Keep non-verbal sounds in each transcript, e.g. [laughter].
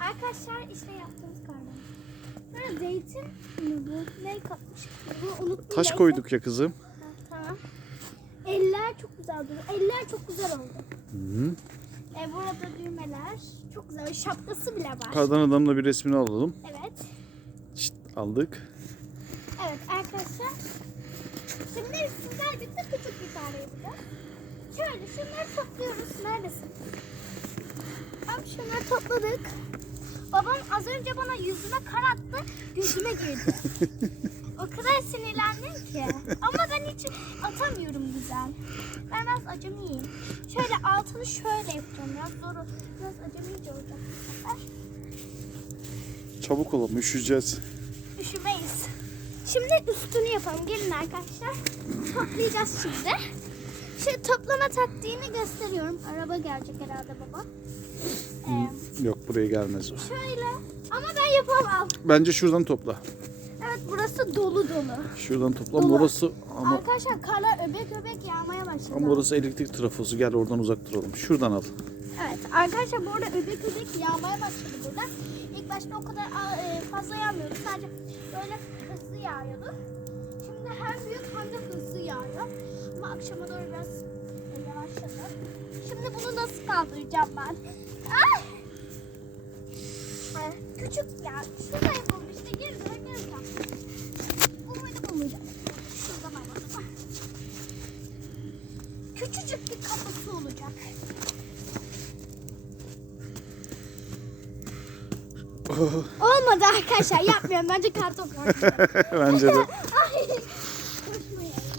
Arkadaşlar işte yaptığımız kardan. Böyle zeytin mi bu? Ne katmış? Bunu unuttum. Taş koyduk ya kızım. Ha, tamam. Eller çok güzel duruyor. Eller çok güzel oldu. Hı. E, burada düğmeler. Çok güzel. Şapkası bile var. Kardan adamla bir resmini alalım. Evet. Şşt, aldık. Evet arkadaşlar. Şimdi sizler birlikte küçük bir tane yapacağız. Şöyle şunları topluyoruz. Neredesin? Abi şunları topladık. Babam az önce bana yüzüme kar attı. Gözüme girdi. [laughs] o kadar sinirlendim ki. Ama ben hiç atamıyorum güzel. Ben biraz acemiyim. Şöyle altını şöyle yapacağım. Biraz zor. Biraz acemice olacak bu sefer. Çabuk olalım üşüyeceğiz. Üşümeyiz. Şimdi üstünü yapalım. Gelin arkadaşlar. Toplayacağız şimdi. Şimdi toplama taktiğini gösteriyorum. Araba gelecek herhalde baba. Yok buraya gelmez o. şöyle. Ama ben yapamam. Bence şuradan topla. Evet burası dolu dolu. Şuradan topla. Dolu. Orası ama Arkadaşlar karlar öbek öbek yağmaya başladı. ama orası elektrik trafosu. Gel oradan uzak duralım. Şuradan al. Evet arkadaşlar bu arada öbek öbek yağmaya başladı burada. İlk başta o kadar e, fazla yağmıyordu. Sadece böyle hızlı yağıyordu. Şimdi hem büyük hem de hızlı yağıyor. Ama akşama doğru biraz e, yavaşladı. Şimdi bunu nasıl kaldıracağım ben? Küçük ya. Şurada yapalım işte. Geri dön geri dön. Bu muydu bu muydu? Şuradan alalım. Küçücük bir kafası olacak. Olmadı arkadaşlar yapmıyorum. Bence karton [laughs] Bence de.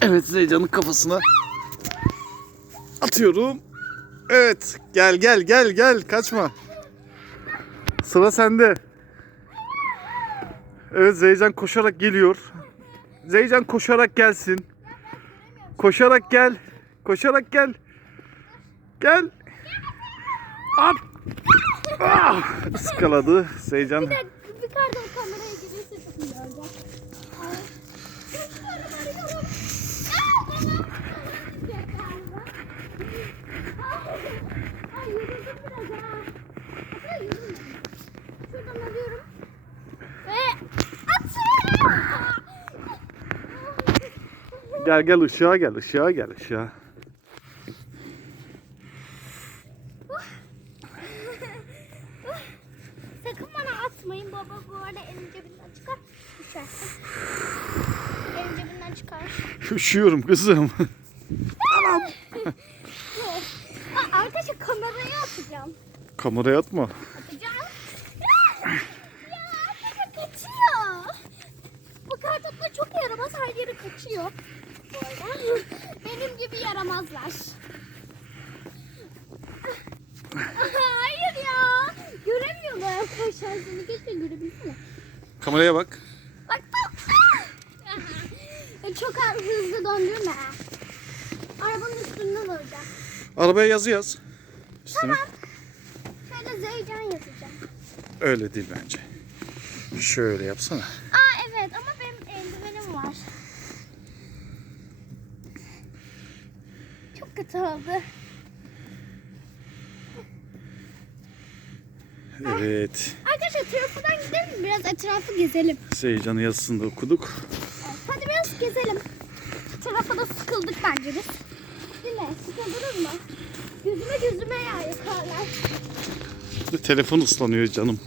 Evet Zeycan'ın kafasına atıyorum. Evet. Gel gel gel gel. Kaçma. Sıra sende. Evet Zeycan koşarak geliyor. Zeycan koşarak gelsin. Koşarak gel. Koşarak gel. Gel. At. Ah, ıskaladı Zeycan. Bir dakika bir kameraya girirse çok iyi olacak. Ay. Koşuyorum arıyorum. Aa, bana gidecek galiba. Ay, Ay yürüdüm biraz ha. Aslında yürüdüm. Şuradan alıyorum. Ve atıyorum. Gel gel ışığa gel ışığa gel ışığa. Sakın bana atmayın baba bu arada elin cebinden çıkar. Düşersin. Elin cebinden çıkar. Üşüyorum kızım. Aa, arkadaşlar kameraya atacağım. Kameraya atma. Atacağım. ya arkadaşlar kaçıyor. Bu kartoplar çok yaramaz her yere kaçıyor. Bu [laughs] arada. Benim gibi yaramazlar. [laughs] Hayır ya. Göremiyorlar arkadaşlar seni. Keşke görebilsene. Kameraya bak. Bak bak. [laughs] Çok hızlı döndürme. Arabanın üstünden olacak. Arabaya yazı yaz. Üstüne. Tamam. Şöyle Zeycan yazacağım. Öyle değil bence. Şöyle yapsana. Aa evet ama benim eldivenim var. Çok kötü oldu. Evet. Arkadaşlar trafodan gidelim mi? Biraz etrafı gezelim. Zeycan'ın yazısını da okuduk. Evet, hadi biraz gezelim. Trafoda sıkıldık bence biz. Değil mi? Sıkıldınız mı? Gözüme gözüme yağıyor karlar. Bir Telefon ıslanıyor canım.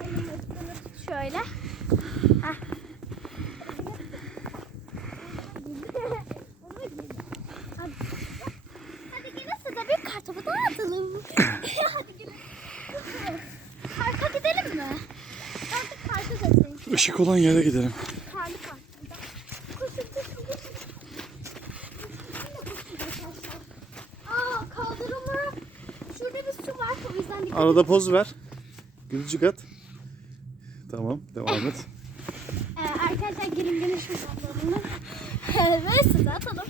Elimle üstüne tut şöyle. Heh. Hadi. Hadi gelin size [laughs] Hadi gelin. Parka gidelim mi? Artık parka gidelim. Işık olan yere gidelim. Karlı parkında. Koşun koşun koşun. Aa kaldırımı. Şurada bir su var o yüzden dikkat Arada poz ver. Gülücük at. Tamam devam et. Ee, arkadaşlar gelin gelin şu kaplarını. Ve size atalım.